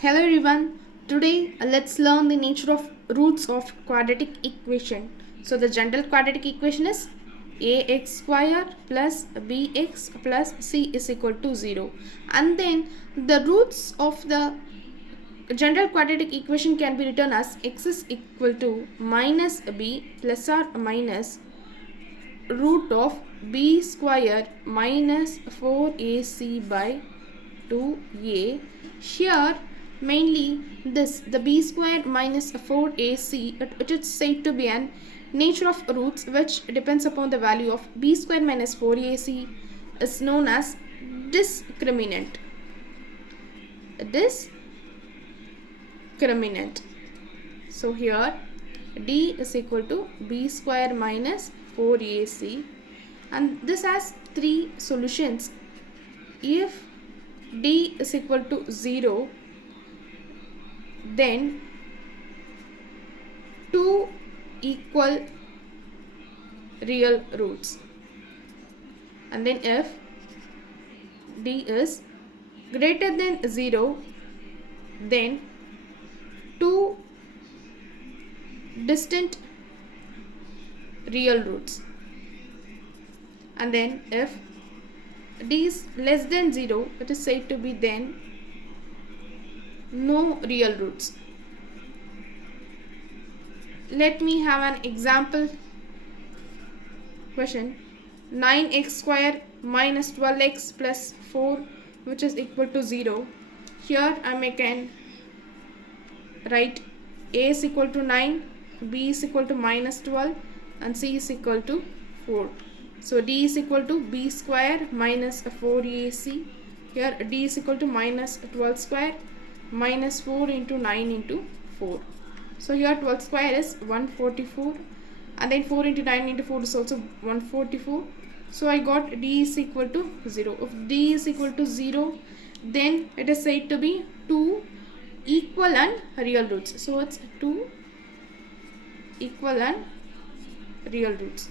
Hello everyone. Today let's learn the nature of roots of quadratic equation. So the general quadratic equation is ax square plus bx plus c is equal to 0. And then the roots of the general quadratic equation can be written as x is equal to minus b plus or minus root of b square minus 4ac by 2a. Here mainly this the b square minus 4ac, it is said to be an nature of roots which depends upon the value of b square minus 4ac is known as discriminant. So here d is equal to b square minus 4ac, and this has three solutions. If d is equal to 0, then two equal real roots, and then if d is greater than 0, then two distant real roots, and then if d is less than 0, it is said to be then no real roots. Let me have an example question. 9x square minus 12x plus 4, which is equal to 0. Here I can write a is equal to 9, b is equal to minus 12, and c is equal to 4. So d is equal to b square minus 4ac. Here d is equal to minus 12 square minus 4 into 9 into 4. So here 12 square is 144, and then 4 into 9 into 4 is also 144. So I got d is equal to 0. If d is equal to 0, then it is said to be two equal and real roots. So it's two equal and real roots.